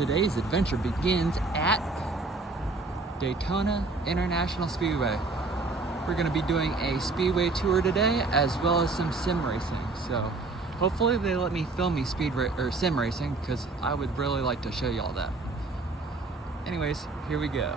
today's adventure begins at Daytona International Speedway. We're going to be doing a Speedway tour today, as well as some sim racing. So hopefully they let me film me sim racing, because I would really like to show you all that. Anyways, here we go.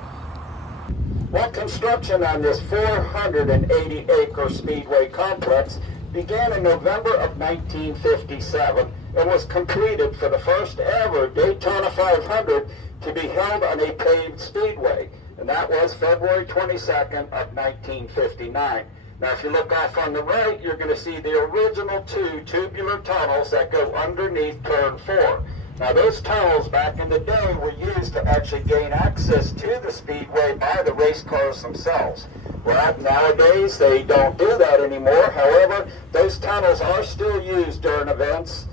Well, construction on this 480-acre Speedway complex began in November of 1957 and was completed for the first ever Daytona 500 to be held on a paved speedway, and that was February 22nd of 1959. Now, if you look off on the right, you're going to see the original two tubular tunnels that go underneath Turn 4. Now, those tunnels back in the day were used to actually gain access to the speedway by the race cars themselves. Well, nowadays they don't do that anymore. However, those tunnels are still used during events.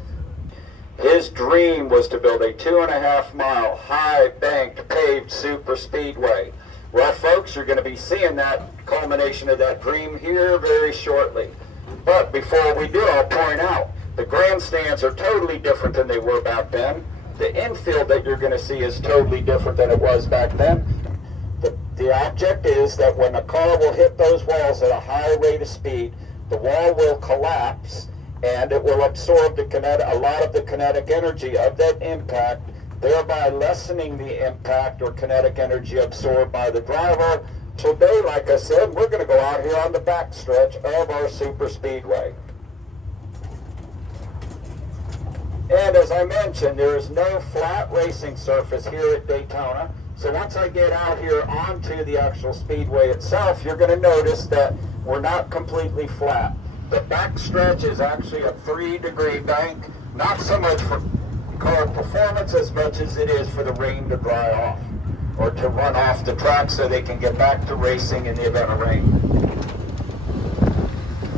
His dream was to build a 2.5-mile high banked paved super speedway. Well, folks, you're going to be seeing that culmination of that dream here very shortly. But before we do, I'll point out the grandstands are totally different than they were back then. The infield that you're going to see is totally different than it was back then. The object is that when a car will hit those walls at a high rate of speed, the wall will collapse and it will absorb a lot of the kinetic energy of that impact, thereby lessening the impact or kinetic energy absorbed by the driver. Today, like I said, we're going to go out here on the backstretch of our super speedway. And as I mentioned, there is no flat racing surface here at Daytona. So once I get out here onto the actual speedway itself, you're going to notice that we're not completely flat. The backstretch is actually a 3-degree bank, not so much for car performance as much as it is for the rain to dry off or to run off the track so they can get back to racing in the event of rain.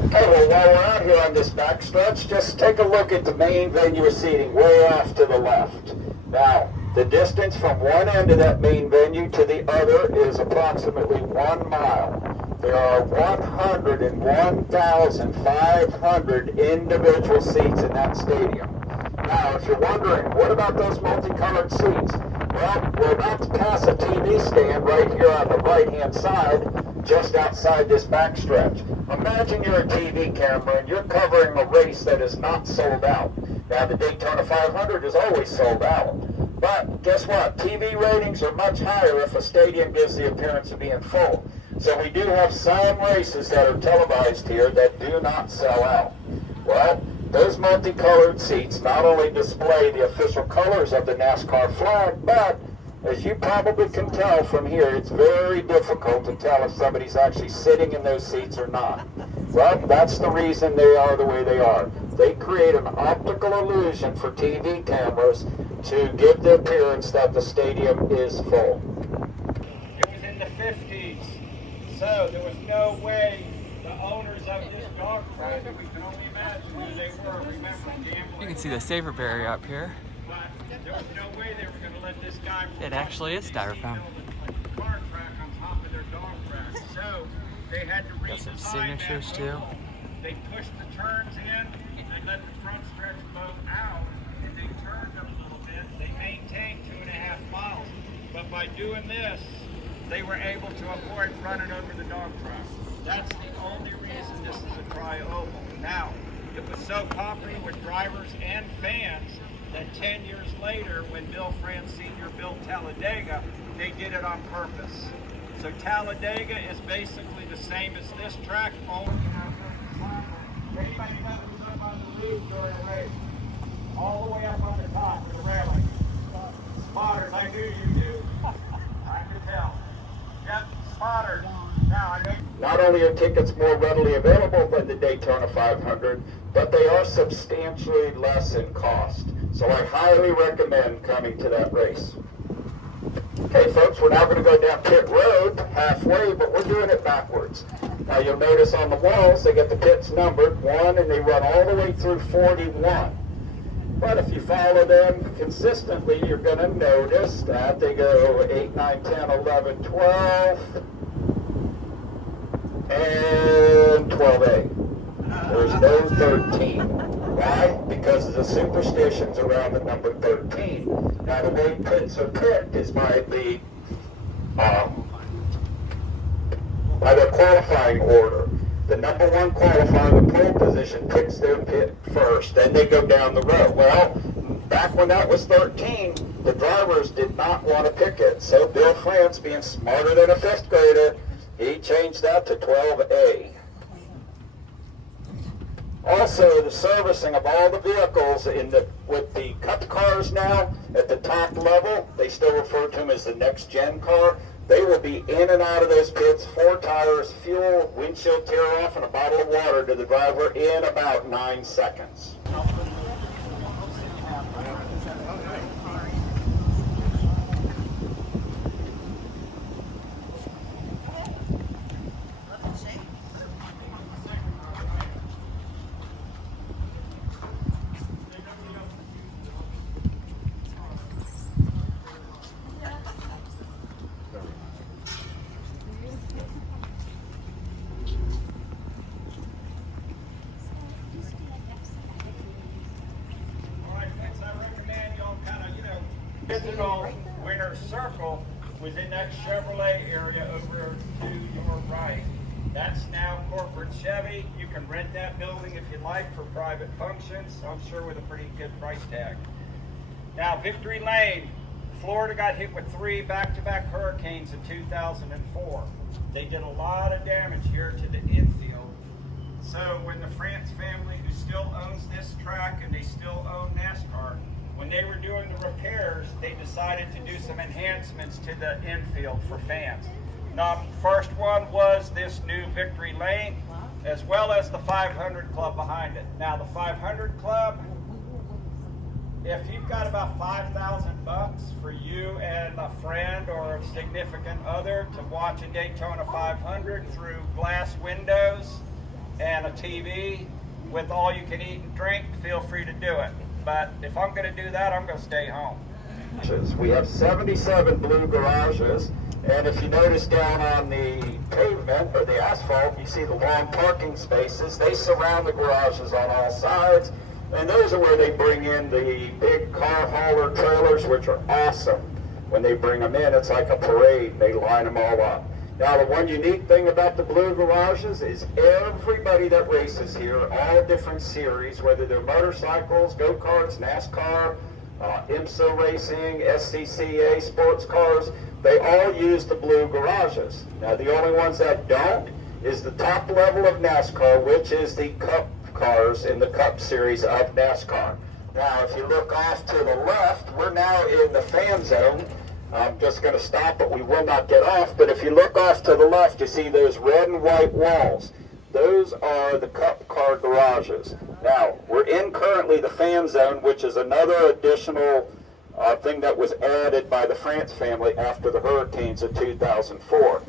Okay, well, while we're out here on this backstretch, just take a look at the main venue seating way off to the left. Now, the distance from one end of that main venue to the other is approximately 1 mile. There are 101,500 individual seats in that stadium. Now, if you're wondering, what about those multicolored seats? Well, we're about to pass a TV stand right here on the right-hand side, just outside this backstretch. Imagine you're a TV camera and you're covering a race that is not sold out. Now, the Daytona 500 is always sold out. But guess what? TV ratings are much higher if a stadium gives the appearance of being full. So we do have some races that are televised here that do not sell out. Well, those multicolored seats not only display the official colors of the NASCAR flag, but as you probably can tell from here, it's very difficult to tell if somebody's actually sitting in those seats or not. Well, that's the reason they are the way they are. They create an optical illusion for TV cameras to give the appearance that the stadium is full. It was in the 50s, so there was no way the owners of this dog track, we can only imagine who they were, remember gambling. You can see the safer barrier up here. But there was no way they were going to let this guy. It actually is styrofoam. Car track on top of their dog track. So they had to got some redesign signatures that too. oval. They pushed the turns in, they let the front stretch bow out, and they turned them a little bit. They maintained 2.5 miles. But by doing this, they were able to avoid running over the dog track. That's the only reason this is a tri-oval. Now, it was so popular with drivers and fans that 10 years later, when Bill France Sr. built Talladega, they did it on purpose. So Talladega is basically the same as this track, only anybody know who's up on the roof during a race? All the way up on the top of the railing. Spotters, I knew you do. I could tell. Yep, spotters. Now, I know. Not only are tickets more readily available than the Daytona 500, but they are substantially less in cost. So I highly recommend coming to that race. Okay, folks, we're now going to go down pit road halfway, but we're doing it backwards. Now, you'll notice on the walls, they get the pits numbered 1, and they run all the way through 41. But if you follow them consistently, you're going to notice that they go 8, 9, 10, 11, 12, and 12A. There's no 13. Why? Because of the superstitions around the number 13. Now, the way pits are picked is by their qualifying order. The number one qualifier, the pole position, picks their pit first, then they go down the row. Well, back when that was 13, the drivers did not want to pick it. So Bill France, being smarter than a fifth grader, he changed that to 12A. Also, the servicing of all the vehicles with the Cup cars now at the top level, they still refer to them as the next gen car. They will be in and out of those pits, 4 tires, fuel, windshield tear off, and a bottle of water to the driver in about 9 seconds. Original winner's circle was in that Chevrolet area over to your right. That's now corporate Chevy. You can rent that building if you like for private functions, I'm sure with a pretty good price tag. Now, Victory Lane, Florida got hit with 3 back-to-back hurricanes in 2004. They did a lot of damage here to the infield. So when the France family, who still owns this track and they still own NASCAR, when they were doing the repairs, they decided to do some enhancements to the infield for fans. Now, first one was this new Victory Lane, as well as the 500 Club behind it. Now, the 500 Club, if you've got about $5,000 for you and a friend or a significant other to watch a Daytona 500 through glass windows and a TV with all you can eat and drink, feel free to do it. But if I'm going to do that, I'm going to stay home. We have 77 blue garages, and if you notice down on the pavement or the asphalt, you see the long parking spaces. They surround the garages on all sides, and those are where they bring in the big car hauler trailers, which are awesome. When they bring them in, it's like a parade. They line them all up. Now, the one unique thing about the blue garages is everybody that races here, all different series, whether they're motorcycles, go-karts, NASCAR, IMSA racing, SCCA, sports cars, they all use the blue garages. Now, the only ones that don't is the top level of NASCAR, which is the Cup cars in the Cup series of NASCAR. Now, if you look off to the left, we're now in the fan zone. I'm just going to stop, but we will not get off. But if you look off to the left, you see those red and white walls. Those are the Cup car garages. Now, we're in currently the fan zone, which is another additional thing that was added by the France family after the hurricanes of 2004.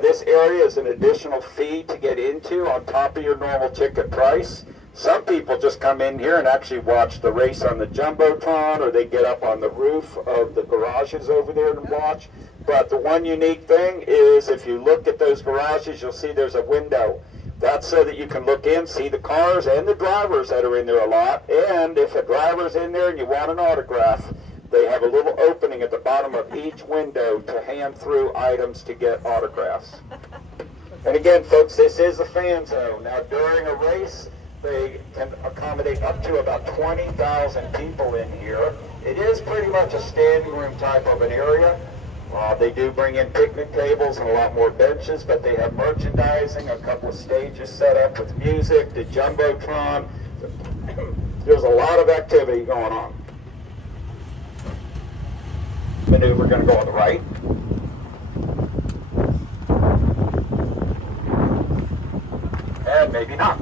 This area is an additional fee to get into on top of your normal ticket price. Some people just come in here and actually watch the race on the Jumbotron, or they get up on the roof of the garages over there and watch. But the one unique thing is if you look at those garages, you'll see there's a window. That's so that you can look in, see the cars and the drivers that are in there a lot. And if a driver's in there and you want an autograph, they have a little opening at the bottom of each window to hand through items to get autographs. And again, folks, this is a fan zone. Now, during a race, they can accommodate up to about 20,000 people in here. It is pretty much a standing room type of an area. They do bring in picnic tables and a lot more benches, but they have merchandising, a couple of stages set up with music, the Jumbotron. There's a lot of activity going on. Maneuver going to go on the right. And maybe not.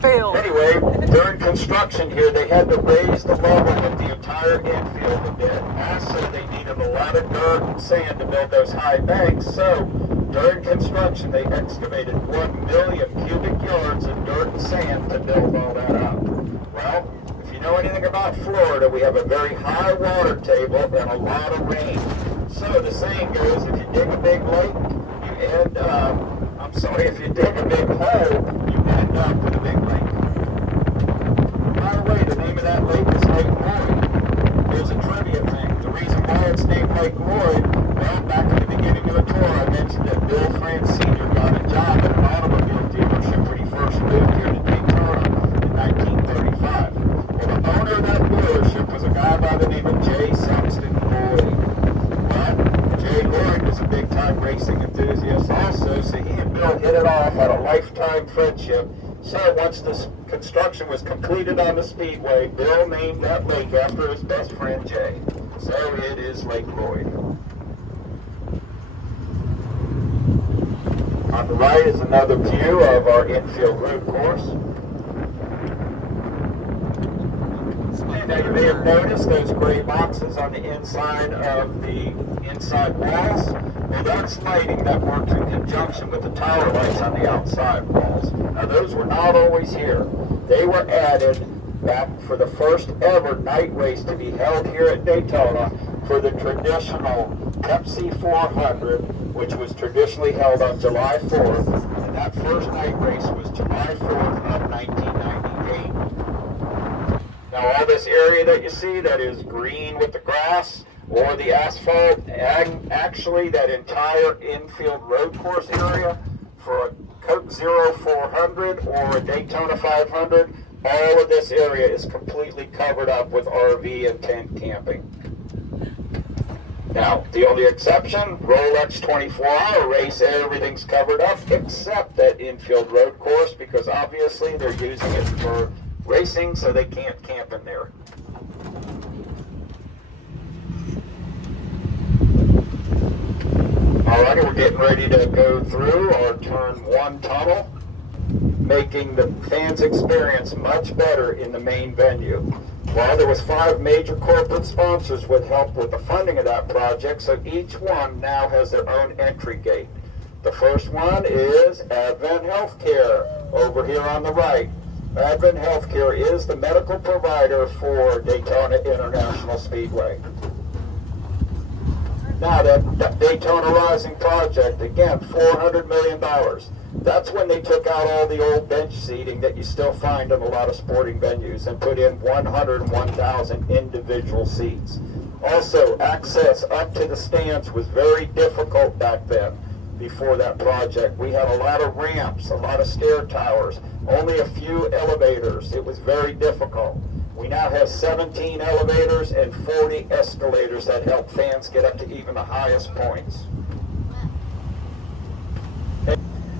Failed. Anyway, during construction here, they had to raise the level of the entire infield a bit. Also, they needed a lot of dirt and sand to build those high banks. So, during construction, they excavated 1 million cubic yards of dirt and sand to build all that up. Well, if you know anything about Florida, we have a very high water table and a lot of rain. So, the saying goes, if you dig a big lake, you end up, if you dig a big hole, you end up with a big lake. way, the name of that lake is Lake Lloyd. Here's a trivia thing. The reason why it's named Lake Lloyd, well, back in the beginning of the tour, I mentioned that Bill France Sr. got a job at an automobile dealership when he first moved here to Daytona in 1935. Well, the owner of that dealership was a guy by the name of J. Sexton Lloyd. Well, Jay Lloyd was a big-time racing enthusiast also, so he and Bill hit it off, had a lifetime friendship. So once this construction was completed on the Speedway, Bill named that lake after his best friend Jay. So it is Lake Lloyd. On the right is another view of our infield road course. And now you may have noticed those gray boxes on the inside of the inside walls. Well, that's lighting that works in conjunction with the tower lights on the outside walls. Now those were not always here. They were added back for the first ever night race to be held here at Daytona for the traditional Pepsi 400, which was traditionally held on July 4th. And that first night race was July 4th of 1998. Now all this area that you see that is green with the grass or the asphalt, actually that entire infield road course area for a Coke Zero 400 or a Daytona 500, all of this area is completely covered up with RV and tent camping. Now, the only exception, Rolex 24-hour race, everything's covered up except that infield road course because obviously they're using it for racing, so they can't camp in there. Alrighty, we're getting ready to go through our turn 1 tunnel, making the fans' experience much better in the main venue. Well, there was 5 major corporate sponsors with help with the funding of that project, so each one now has their own entry gate. The first one is Advent Healthcare over here on the right. Advent Healthcare is the medical provider for Daytona International Speedway. Now that Daytona Rising project, again, $400 million. That's when they took out all the old bench seating that you still find in a lot of sporting venues and put in 101,000 individual seats. Also, access up to the stands was very difficult back then. Before that project, we had a lot of ramps, a lot of stair towers, only a few elevators. It was very difficult. We now have 17 elevators and 40 escalators that help fans get up to even the highest points.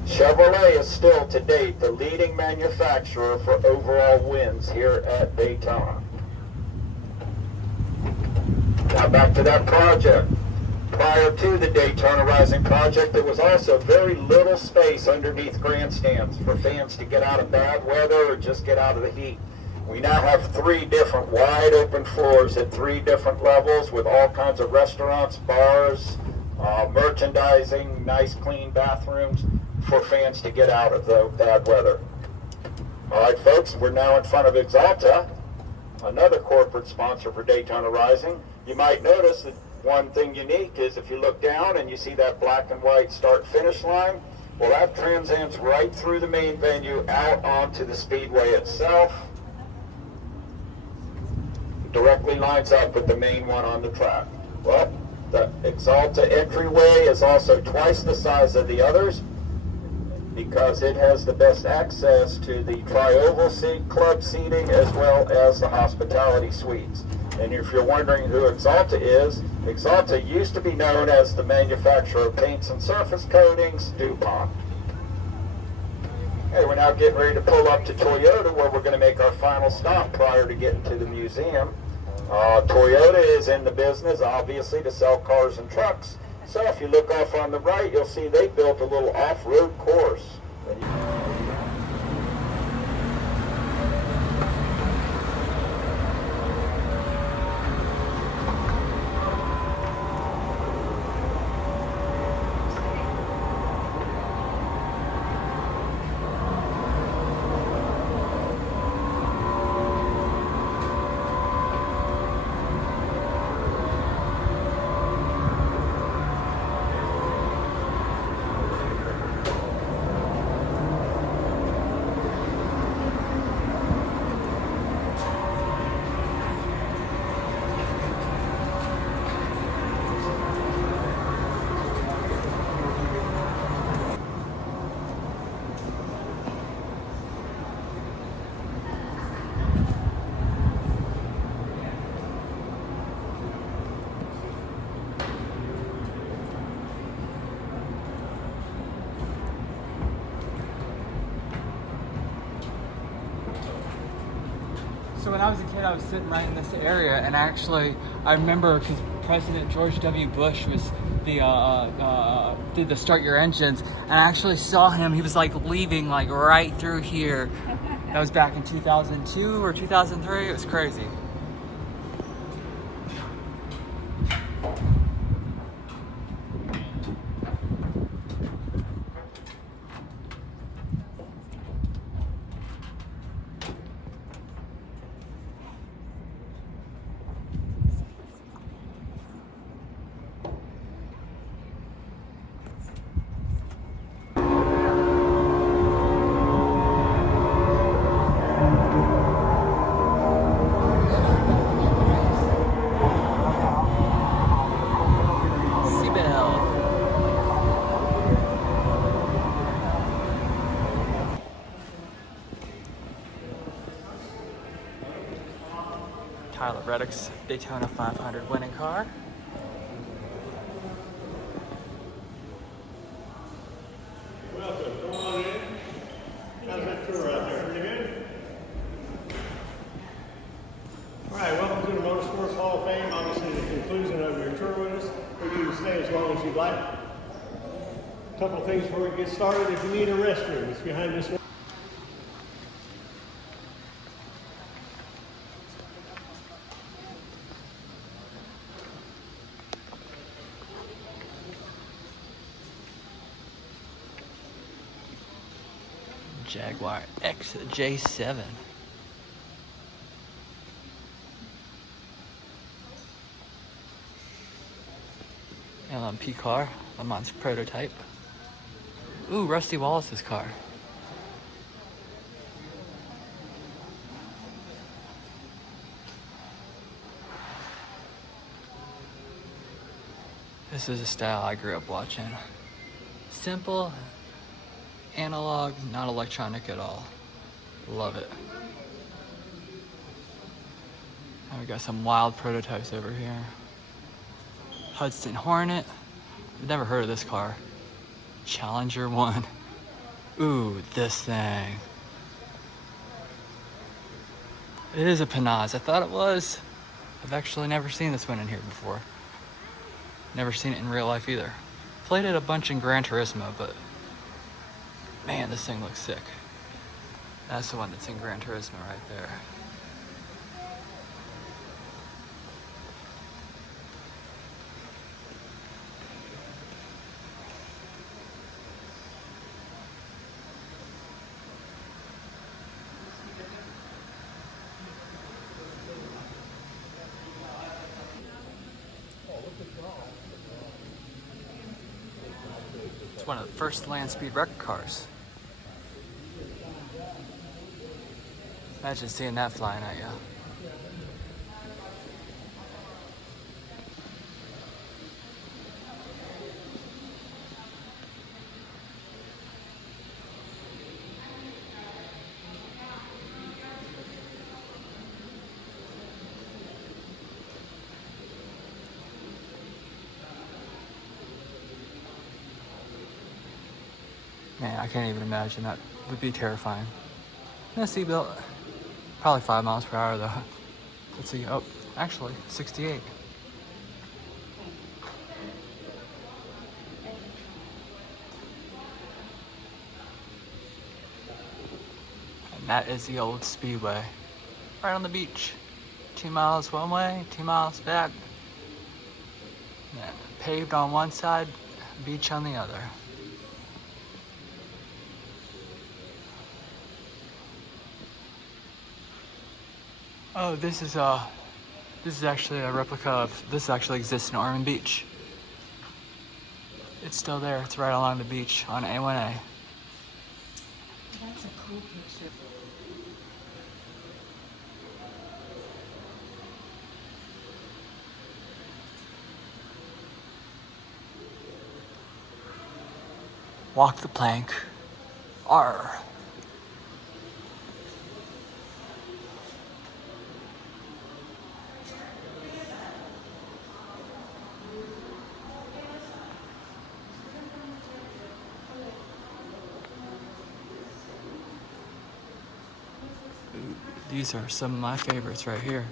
Chevrolet is still to date the leading manufacturer for overall wins here at Daytona. Now back to that project. Prior to the Daytona Rising project, there was also very little space underneath grandstands for fans to get out of bad weather or just get out of the heat. We now have 3 different wide open floors at 3 different levels with all kinds of restaurants, bars, merchandising, nice clean bathrooms for fans to get out of the bad weather. All right, folks, we're now in front of Axalta, another corporate sponsor for Daytona Rising. You might notice that one thing unique is if you look down and you see that black and white start-finish line, well, that transits right through the main venue out onto the Speedway itself. Directly lines up with the main one on the track. Well, the Axalta entryway is also twice the size of the others because it has the best access to the tri-oval seat, club seating, as well as the hospitality suites. And if you're wondering who Axalta is, Axalta used to be known as the manufacturer of paints and surface coatings, DuPont. Okay, we're now getting ready to pull up to Toyota, where we're going to make our final stop prior to getting to the museum. Toyota is in the business, obviously, to sell cars and trucks. So if you look off on the right, you'll see they built a little off-road course. when I was a kid, I was sitting right in this area, and actually, I remember because President George W. Bush was did the start your engines, and I actually saw him. He was like leaving like right through here. That was back in 2002 or 2003. It was crazy. Tyler Reddick's Daytona 500 winning car. Welcome, come on in. How's that tour out there? Pretty good? Alright, welcome to the Motorsports Hall of Fame. Obviously the conclusion of your tour with us. We can stay as long as you'd like. A couple things before we get started. If you need a restroom, it's behind this one. Jaguar XJ7. LMP car, Le Mans prototype. Ooh, Rusty Wallace's car. This is a style I grew up watching. Simple, analog, not electronic at all. Love it. And we got some wild prototypes over here. Hudson Hornet. I've never heard of this car. Challenger 1. Ooh, this thing. It is a Panaz. I thought it was. I've actually never seen this one in here before. Never seen it in real life either. Played it a bunch in Gran Turismo, but man, this thing looks sick. That's the one that's in Gran Turismo right there. It's one of the first land speed record cars. Imagine seeing that flying at you. Man, I can't even imagine. That would be terrifying. And a seatbelt, probably 5 miles per hour though. Let's see, oh, actually, 68. And that is the old Speedway. Right on the beach. 2 miles one way, 2 miles back. And paved on one side, beach on the other. Oh, this is actually a replica of, this actually exists in Ormond Beach. It's still there, it's right along the beach on A1A. That's a cool picture. Walk the plank. R. These are some of my favorites right here.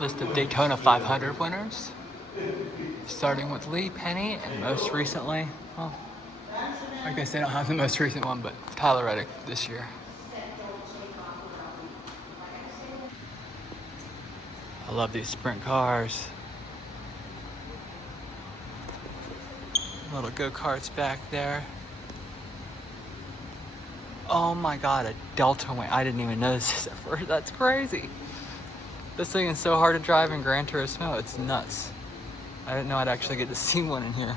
List of Daytona 500 winners, starting with Lee Penny, and most recently, well, I guess they don't have the most recent one, but Tyler Reddick this year. I love these sprint cars. Little go-karts back there. Oh my God, a Daytona. I didn't even notice this at first. That's crazy. This thing is so hard to drive in Gran Turismo, it's nuts. I didn't know I'd actually get to see one in here.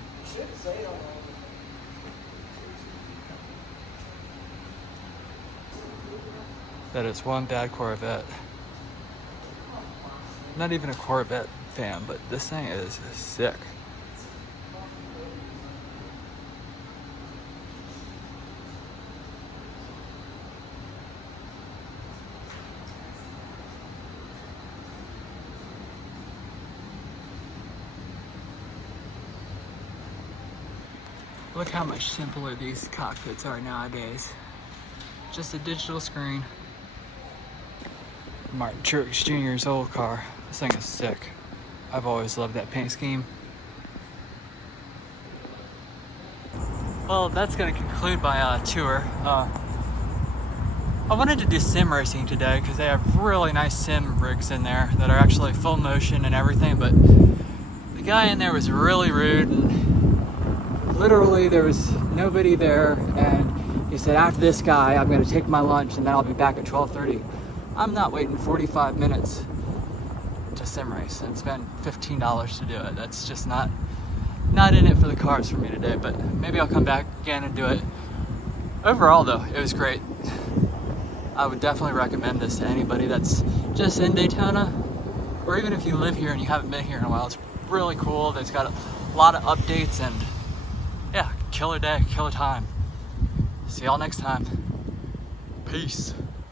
That is one bad Corvette. Not even a Corvette fan, but this thing is sick. Look how much simpler these cockpits are nowadays. Just a digital screen. Martin Truex Jr.'s old car. This thing is sick. I've always loved that paint scheme. Well, that's gonna conclude my tour. I wanted to do sim racing today because they have really nice sim rigs in there that are actually full motion and everything, but the guy in there was really rude, and literally there was nobody there, and he said, after this guy, I'm gonna take my lunch and then I'll be back at 12:30. I'm not waiting 45 minutes to sim race and spend $15 to do it. That's just not in it for the cars for me today, but maybe I'll come back again and do it. Overall though, it was great. I would definitely recommend this to anybody that's just in Daytona, or even if you live here and you haven't been here in a while. It's really cool. It's got a lot of updates, and yeah, killer day, killer time. See y'all next time. Peace.